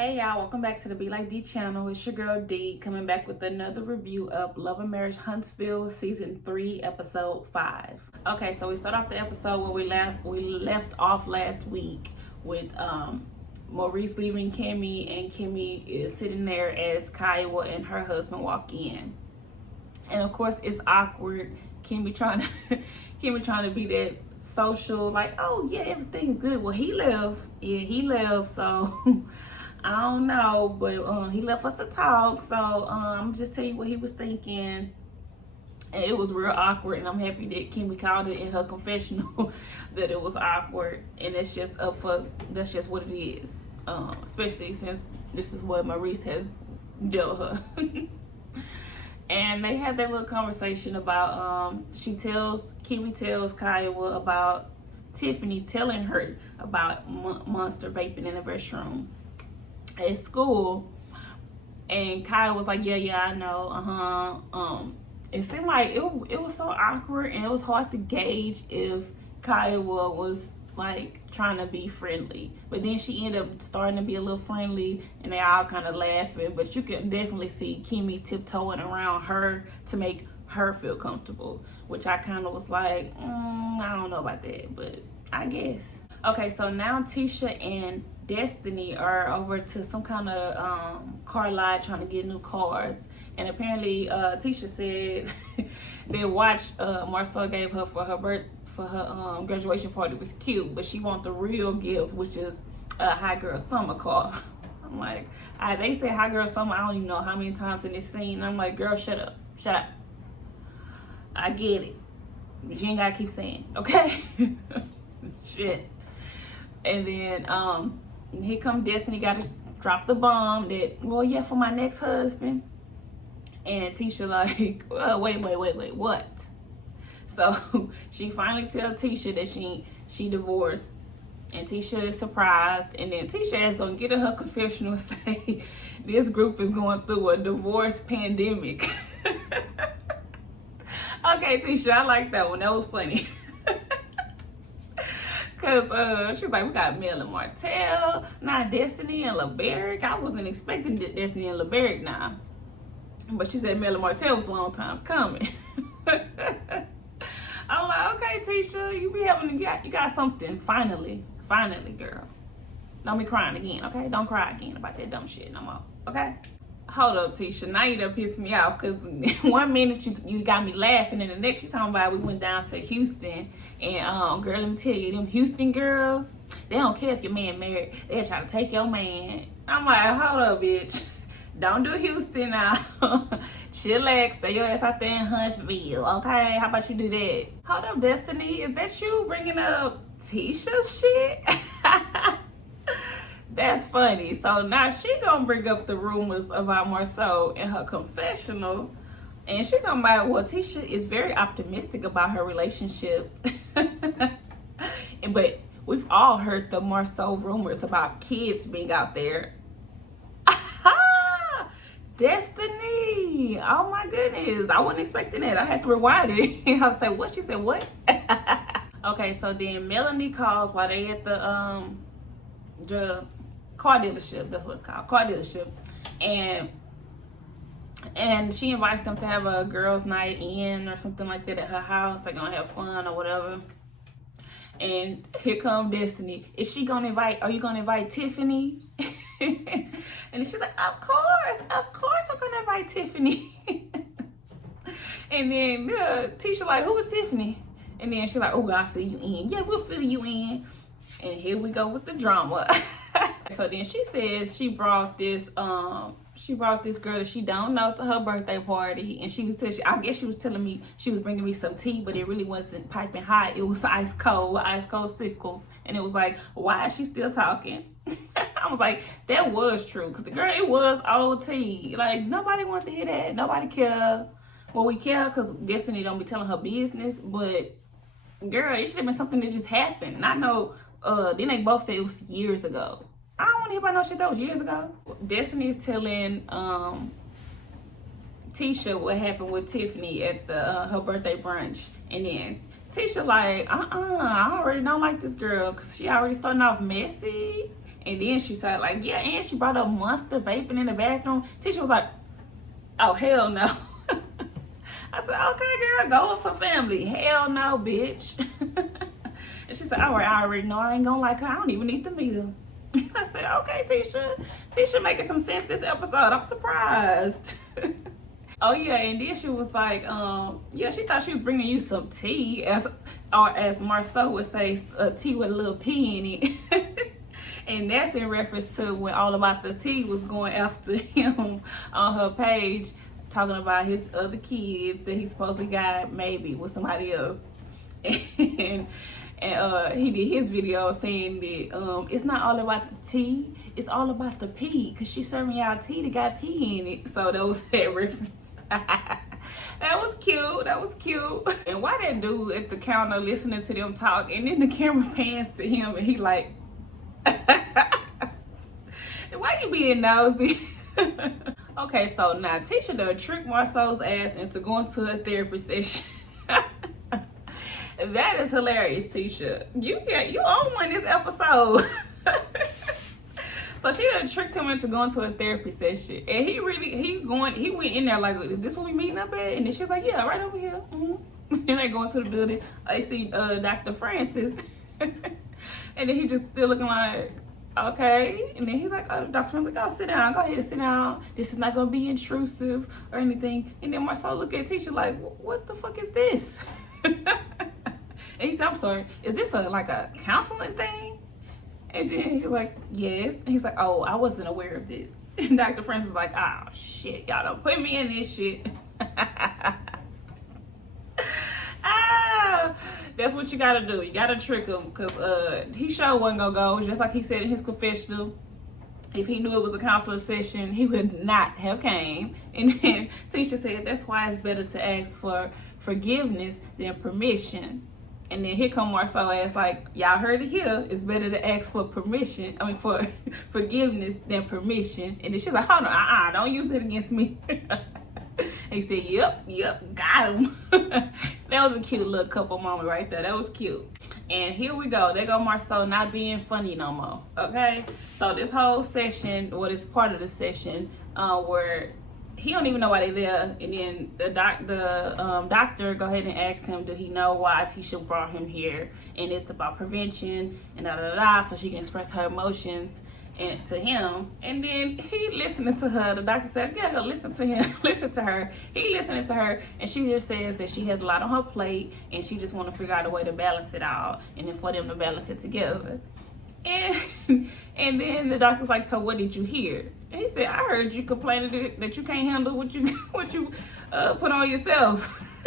Hey y'all, welcome back to the Be Like D channel. It's your girl D coming back with another review of Love and Marriage Huntsville season 3 episode 5. Okay, so we start off the episode where we left off last week with Maurice leaving Kimmy, and Kimmy is sitting there as Kiowa and her husband walk in. And of course it's awkward. Kimmy trying to be that social, like, oh yeah, everything's good. Well, he left. Yeah, he left, so I don't know, but he left us to talk, so I'm just tell you what he was thinking. And it was real awkward, and I'm happy that Kimmy called it in her confessional that it was awkward, and that's just what it is, especially since this is what Maurice has dealt her. And they had that little conversation about Kimmy tells Kiowa about Tiffany telling her about Monster vaping in the restroom at school, and Kyle was like, yeah, I know, it seemed like it was so awkward, and it was hard to gauge if Kiowa was like trying to be friendly, but then she ended up starting to be a little friendly, and they all kind of laughing, but you can definitely see Kimmy tiptoeing around her to make her feel comfortable, which I kind of was like, I don't know about that, but I guess. Okay, so now Tisha and Destiny are over to some kind of car lot trying to get new cars, and apparently Tisha said the watch Marcel gave her for her graduation party was cute, but she wants the real gift, which is a Hot Girl Summer car. I'm like, they said Hot Girl Summer, I don't even know how many times in this scene. I'm like, girl, shut up. I get it, but you ain't gotta keep saying, okay? Shit. And then here come Destiny, gotta drop the bomb that, well, yeah, for my next husband. And Tisha like, wait, what? So she finally tells Tisha that she divorced, and Tisha is surprised, and then Tisha is gonna get in her confessional and say this group is going through a divorce pandemic. Okay, Tisha, I like that one. That was funny. Cause she was like, we got Mel and Martell, not Destiny and LeBerick. I wasn't expecting Destiny and LeBerick now, but she said Mel and Martell was a long time coming. I'm like, okay, Tisha, you got something finally, girl. Don't be crying again, okay? Don't cry again about that dumb shit no more, okay? Hold up, Tisha. Now you done pissed me off, because 1 minute you got me laughing, and the next you talking about we went down to Houston, and girl, let me tell you, them Houston girls, they don't care if your man married. They'll try to take your man. I'm like, hold up, bitch. Don't do Houston now. Chillax, stay your ass out there in Huntsville, okay? How about you do that? Hold up, Destiny. Is that you bringing up Tisha's shit? That's funny. So now she gonna bring up the rumors about Marceau in her confessional, and she's talking about, well, Tisha is very optimistic about her relationship. But we've all heard the Marceau rumors about kids being out there. Destiny, oh my goodness, I wasn't expecting that. I had to rewind it. I was like, what? She said, what? Okay, so then Melanie calls while they at the car dealership. That's what it's called, car dealership, and she invites them to have a girls' night in or something like that at her house. They're gonna have fun or whatever. And here come Destiny. Are you gonna invite Tiffany? And she's like, of course I'm gonna invite Tiffany. And then Tisha like, who is Tiffany? And then she's like, oh, I'll fill you in. Yeah, we'll fill you in. And here we go with the drama. So then she says she brought this girl that she don't know to her birthday party, and I guess she was telling me she was bringing me some tea, but it really wasn't piping hot. It was ice cold sickles, and it was like, why is she still talking? I was like, that was true, because the girl, it was old tea. Like, nobody wanted to hear that. Nobody care. Well, we care because Destiny don't be telling her business, but girl, it should have been something that just happened. And I know then they both said it was years ago. I don't want to hear about no shit that was years ago. Destiny's telling Tisha what happened with Tiffany at her birthday brunch, and then Tisha like, I already don't like this girl because she already starting off messy. And then she said, like, yeah, and she brought up Monster vaping in the bathroom. Tisha was like, oh, hell no. I said, okay, girl, go for family. Hell no, bitch. And she said, all right, I already know I ain't gonna like her. I don't even need to meet her. I said, okay, Tisha. Tisha making some sense this episode. I'm surprised. Oh yeah, and then she was like, yeah, she thought she was bringing you some tea, or as Marceau would say, tea with a little pea in it. And that's in reference to when All About the Tea was going after him on her page, talking about his other kids that he supposedly got maybe with somebody else. And he did his video saying that it's not all about the tea, it's all about the pee, because she's serving y'all tea that got pee in it. So that was that reference. That was cute. That was cute. And why that dude at the counter listening to them talk, and then the camera pans to him and he like, why you being nosy? Okay, so now Tisha done tricked Marceau's ass into going to a therapy session. That is hilarious, Tisha. You own one this episode. So she done tricked him into going to a therapy session. And he went in there like, is this what we meeting up at? And then she's like, yeah, right over here. And they go into the building. They see Dr. Francis. And then he just still looking like, okay. And then he's like, oh, Dr. Francis, like, oh, sit down. Go ahead and sit down. This is not going to be intrusive or anything. And then Marceau look at Tisha like, what the fuck is this? And he said, I'm sorry, is this like a counseling thing? And then he's like, yes. And he's like, oh, I wasn't aware of this. And Dr. Francis is like, oh, shit, y'all don't put me in this shit. That's what you gotta do. You gotta trick him, because he sure wasn't gonna go. Just like he said in his confessional, if he knew it was a counseling session, he would not have came. And then Tisha said, that's why it's better to ask for forgiveness than permission. And then here come Marceau ass like, y'all heard it here. It's better to ask for permission. I mean, for forgiveness than permission. And then she's like, hold on, don't use it against me. And he said, yep, got him. That was a cute little couple moment right there. That was cute. And here we go. There go Marceau not being funny no more. Okay? So this whole session, or this part of the session, where he don't even know why they're there, and then the doctor go ahead and ask him, do he know why Tisha brought him here? And it's about prevention and so she can express her emotions and to him. And then he listening to her. The doctor said, yeah, listen to him, listen to her. He listening to her, and she just says that she has a lot on her plate and she just want to figure out a way to balance it out, and then for them to balance it together. And then the doctor's like, so what did you hear? And he said, I heard you complaining that you can't handle what you put on yourself.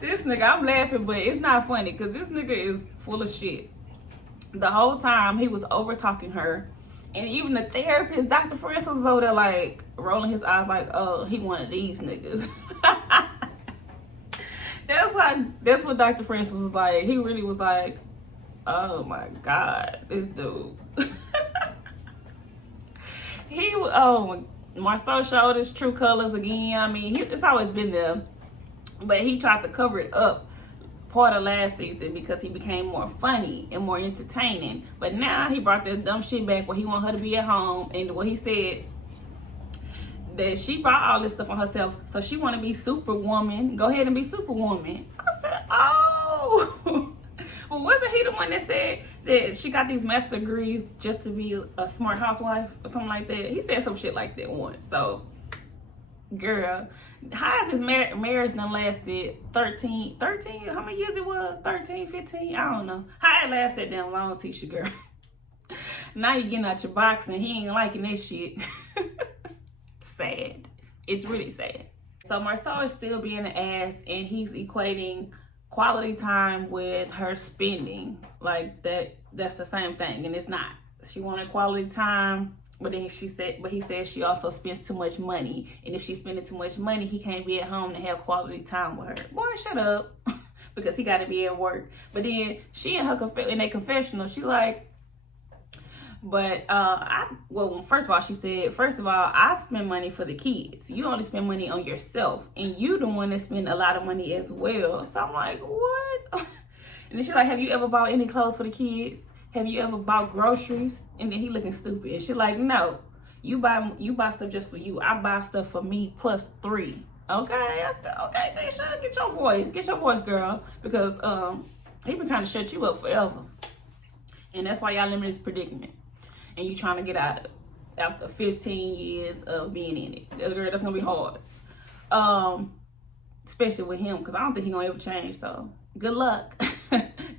This nigga, I'm laughing, but it's not funny because this nigga is full of shit. The whole time he was over talking her, and even the therapist, Dr. Francis, was over there like rolling his eyes like, oh, he one of these niggas. That's what Dr. Francis was like. He really was like, oh my God, this dude. Marceau showed his true colors again. I mean, it's always been there, but he tried to cover it up part of last season because he became more funny and more entertaining. But now he brought that dumb shit back where he want her to be at home, and what he said that she brought all this stuff on herself, so she want to be Superwoman. Go ahead and be Superwoman. I said, oh. Well, wasn't he the one that said that she got these master degrees just to be a smart housewife or something like that? He said some shit like that once. So, girl, how has his marriage done lasted 13, how many years it was? 13, 15? I don't know. How it lasted that long, Tisha, girl? Now you getting out your box and he ain't liking that shit. Sad. It's really sad. So Marceau is still being an ass, and he's equating quality time with her spending. Like that's the same thing, and it's not. She wanted quality time, but then he said she also spends too much money, and if she's spending too much money, he can't be at home to have quality time with her. Boy, shut up. Because he got to be at work. But then she in a confessional, she like, but first of all, she said, I spend money for the kids. You only spend money on yourself, and you the one that spend a lot of money as well. So I'm like, what? And then she's like, have you ever bought any clothes for the kids? have you ever bought groceries? And then he looking stupid. And she like, no, you buy stuff just for you. I buy stuff for me plus 3. Okay, I said, okay, Tisha, get your voice, girl, because he been kind of shut you up forever, and that's why y'all in this predicament, and you trying to get out of it after 15 years of being in it. Girl, that's gonna be hard, especially with him, because I don't think he gonna ever change. So good luck,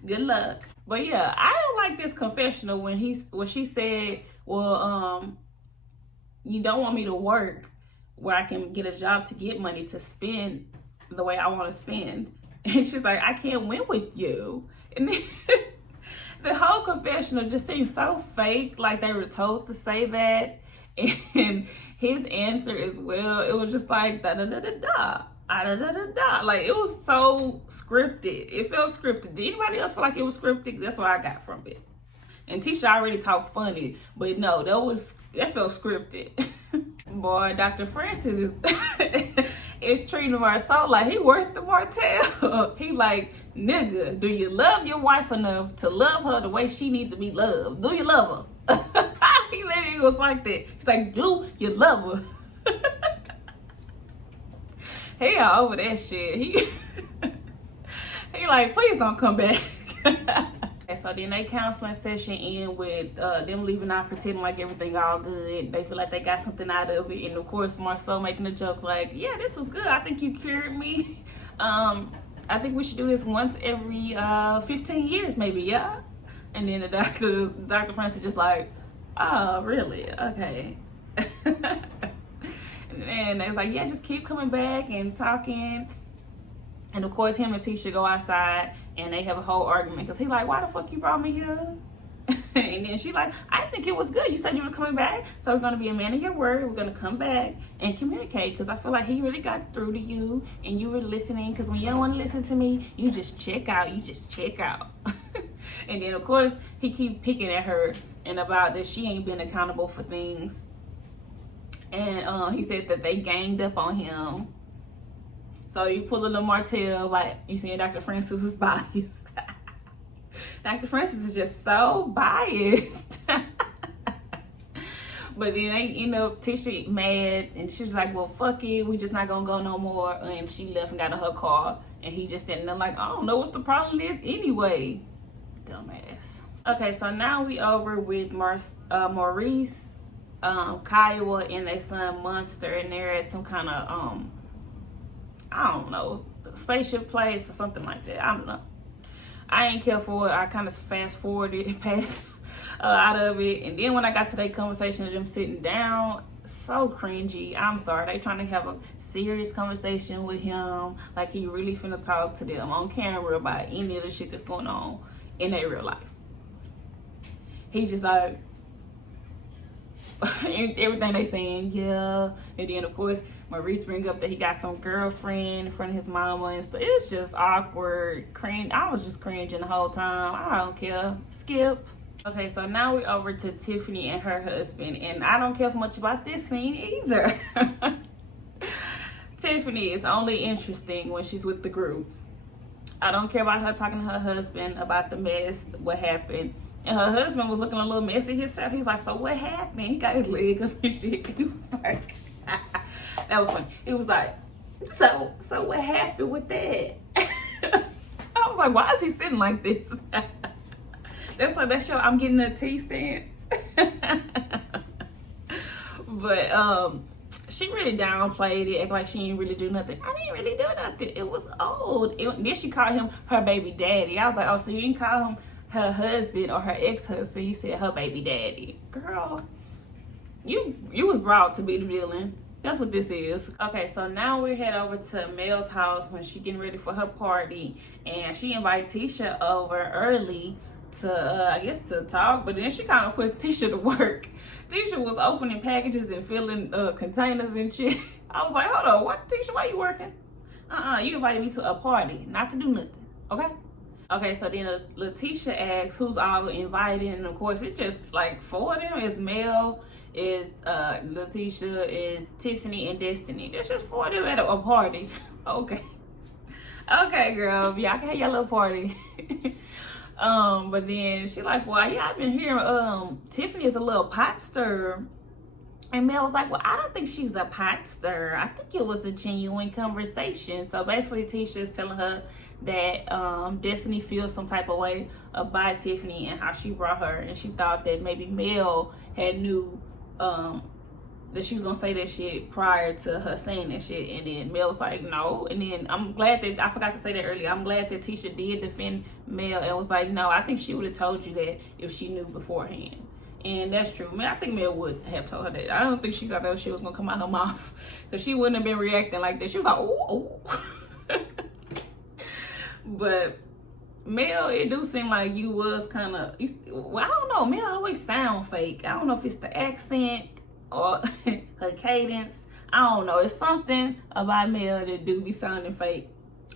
good luck. But yeah, I don't like this confessional when she said, well, you don't want me to work where I can get a job to get money to spend the way I want to spend. And she's like, I can't win with you. And then, the whole confessional just seems so fake, like they were told to say that. And his answer as well, it was just like da da da da da. Da, da, da, da. Like, it was so scripted. It felt scripted. Did anybody else feel like it was scripted? That's what I got from it. And Tisha already talked funny, but no, that felt scripted. Boy, Dr. Francis is treating Marcel like he worse than Martell. He like, nigga, do you love your wife enough to love her the way she needs to be loved? Do you love her? He literally was like that. He's like, do you love her? He all over that shit. He like, please don't come back. So then they counseling session in with them leaving out pretending like everything all good. They feel like they got something out of it. And of course, Marcel making a joke like, yeah, this was good. I think you cured me. I think we should do this once every 15 years maybe, yeah? And then the Dr. Francis just like, oh, really? Okay. And it's like, yeah, just keep coming back and talking. And of course, him and Tisha go outside and they have a whole argument because he's like, why the fuck you brought me here? And then she like, I think it was good. You said you were coming back. So we're going to be a man of your word. We're going to come back and communicate, because I feel like he really got through to you and you were listening, because when you don't want to listen to me, you just check out. You just check out. And then, of course, he keep picking at her and about that she ain't been accountable for things. And he said that they ganged up on him. So you pull a little Martell, like you seeing Dr. Francis is biased. Dr. Francis is just so biased. But then they end up, Tisha mad, and she's like, well, fuck it, we just not gonna go no more. And she left and got in her car, and he just standing there like, I don't know what the problem is anyway. Dumbass. Okay, so now we over with Maurice, Kiowa, and their son Monster, and they're at some kind of I don't know, spaceship place or something like that. I don't know. I ain't care for it. I kind of fast forwarded past out of it. And then when I got to that conversation of them sitting down, so cringy. I'm sorry. They trying to have a serious conversation with him. Like he really finna talk to them on camera about any of the shit that's going on in their real life. He's just like, everything they saying, yeah. And then of course Maurice bring up that he got some girlfriend in front of his mama and stuff. It's just awkward, cringe. I was just cringing the whole time. I don't care. Skip. Okay, so now we're over to Tiffany and her husband, and I don't care much about this scene either. Tiffany is only interesting when she's with the group. I don't care about her talking to her husband about the mess, what happened. And her husband was looking a little messy himself. He was like, so what happened? He got his leg up and shit. He was like, that was funny. He was like, so what happened with that? I was like, why is he sitting like this? That's like, that show I'm getting a T stance. But she really downplayed it, act like she didn't really do nothing. I didn't really do nothing. It was old. Then she called him her baby daddy. I was like, oh, so you didn't call him her husband or her ex-husband, you said her baby daddy. Girl, you was brought to be the villain. That's what this is. Okay, so now we head over to Mel's house when she getting ready for her party, and she invited Tisha over early to I guess to talk, but then she kind of put Tisha to work. Tisha was opening packages and filling containers and shit. I was like, hold on, what, Tisha, why you working? You invited me to a party, not to do nothing, okay? Okay, so then Letitia asks who's all invited, and of course it's just like 4 of them. It's Mel, it's Letitia, it's Tiffany, and Destiny. There's just 4 of them at a party. Okay. Okay, girl, y'all can have your little party. But then she like, well, yeah, I've been hearing Tiffany is a little pot stirrer. And Mel was like, well, I don't think she's a pot stirrer. I think it was a genuine conversation. So basically, Tisha is telling her that Destiny feels some type of way about Tiffany and how she brought her. And she thought that maybe Mel had knew that she was going to say that shit prior to her saying that shit. And then Mel was like, no. And then I'm glad that, I forgot to say that earlier, I'm glad that Tisha did defend Mel and was like, no, I think she would have told you that if she knew beforehand. And that's true. Man, I think Mel would have told her that. I don't think she thought that shit was gonna come out her mouth, because she wouldn't have been reacting like that. She was like, oh. But Mel, it do seem like you was kind of, well, I don't know. Mel always sound fake. I don't know if it's the accent or her cadence. I don't know. It's something about Mel that do be sounding fake,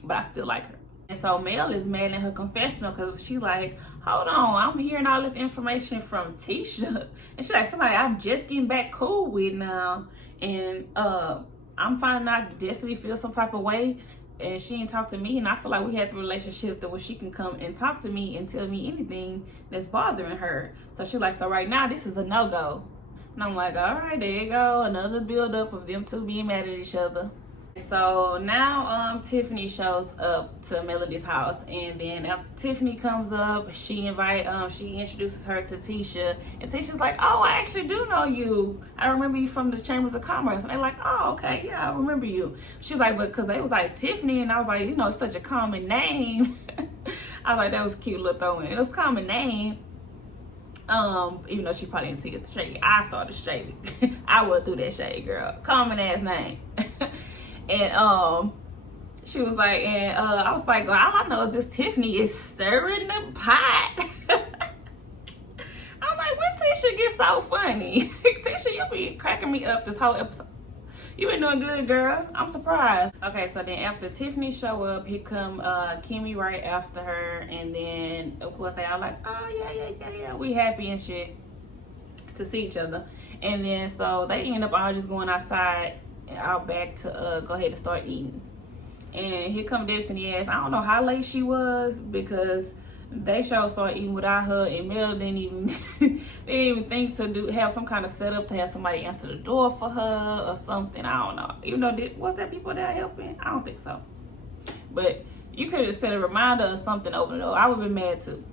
but I still like her. And so Mel is mad in her confessional because she's like, hold on, I'm hearing all this information from Tisha. And she's like, somebody I'm just getting back cool with now. And I'm finding out Destiny feels some type of way. And she ain't talk to me. And I feel like we had the relationship that where she can come and talk to me and tell me anything that's bothering her. So she's like, so right now, this is a no-go. And I'm like, all right, there you go. Another build-up of them two being mad at each other. So now Tiffany shows up to Melody's house, and then after Tiffany comes up, she introduces her to Tisha, and Tisha's like, oh, I actually do know you. I remember you from the Chambers of Commerce. And they're like, oh, okay, yeah, I remember you. She's like, but because they was like Tiffany, and I was like, you know, it's such a common name. I was like, that was a cute little throw in. It was a common name. Even though she probably didn't see it shady. I saw the shady. I would do that shade, girl. Common ass name. And she was like, and I was like, well, all I know is this Tiffany is stirring the pot. I'm like, when Tisha gets so funny? Tisha, you be cracking me up this whole episode. You been doing good, girl. I'm surprised. Okay, so then after Tiffany show up, here come Kimmy right after her, and then of course they all like, oh yeah, we happy and shit to see each other. And then so they end up all just going outside out back to go ahead and start eating. And here come Destiny ass. I don't know how late she was, because they started eating without her, and Mel didn't even think to have some kind of setup to have somebody answer the door for her or something. I don't know. Even though was there people there helping? I don't think so. But you could have set a reminder or something over the door. I would have been mad too.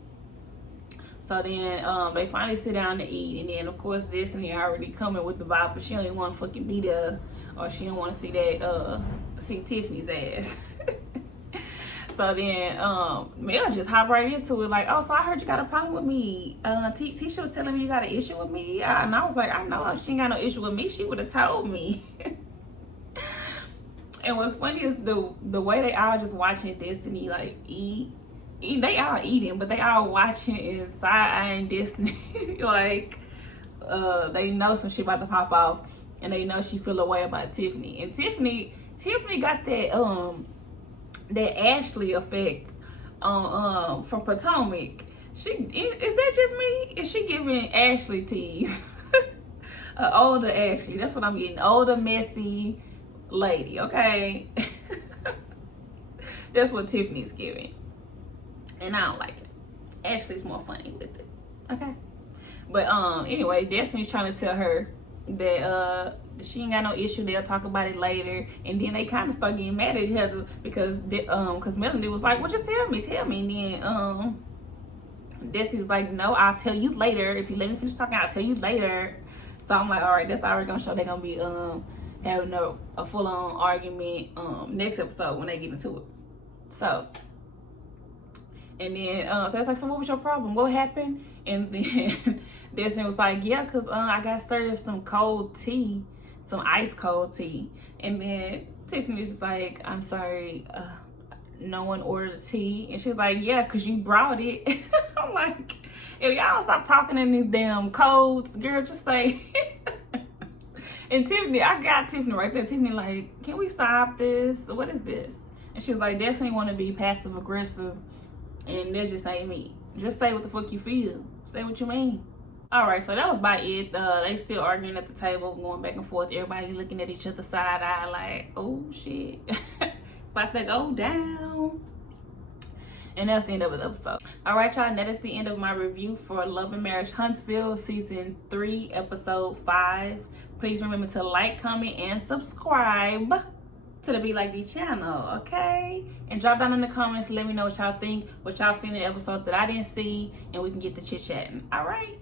So then they finally sit down to eat, and then of course Destiny already coming with the vibe, but she don't even want to fucking be there, or she don't want to see that see Tiffany's ass. So then Mel just hop right into it like, oh, so I heard you got a problem with me. Tisha was telling me you got an issue with me. And I was like, I know she ain't got no issue with me. She would have told me. And what's funny is the way they all just watching Destiny like eat. They all eating, but they all watching and side-eyeing Destiny. Like they know some shit about to pop off, and they know she feel a way about Tiffany. And Tiffany got that Ashley effect from Potomac. Is that just me? Is she giving Ashley tease? An older Ashley. That's what I'm getting. Older, messy lady. Okay. That's what Tiffany's giving. And I don't like it. Ashley's more funny with it. Okay. But anyway, Destiny's trying to tell her that she ain't got no issue. They'll talk about it later. And then they kind of start getting mad at each other because Melanie was like, well, just tell me. And then Destiny's like, no, I'll tell you later. If you let me finish talking, I'll tell you later. So I'm like, all right, that's already gonna show they're gonna be having a full-on argument next episode when they get into it. So, and then that's like, so what was your problem? What happened? And then Destiny was like, yeah, because I got served some cold tea, some ice cold tea. And then Tiffany's just like, I'm sorry, no one ordered the tea. And she's like, yeah, because you brought it. I'm like, if y'all stop talking in these damn codes, girl, just say. And Tiffany, I got Tiffany right there. Tiffany like, can we stop this? What is this? And she was like, Destiny want to be passive aggressive, and that just ain't me. Just say what the fuck you feel. Say what you mean. All right, so that was about it. They still arguing at the table, going back and forth. Everybody looking at each other side eye like, oh shit, it's about to go down. And that's the end of the episode. All right, y'all, and that is the end of my review for Love and Marriage Huntsville Season 3, Episode 5. Please remember to like, comment, and subscribe to the Be Like D channel, okay? And drop down in the comments, let me know what y'all think, what y'all seen in the episode that I didn't see, and we can get to chit-chatting, all right?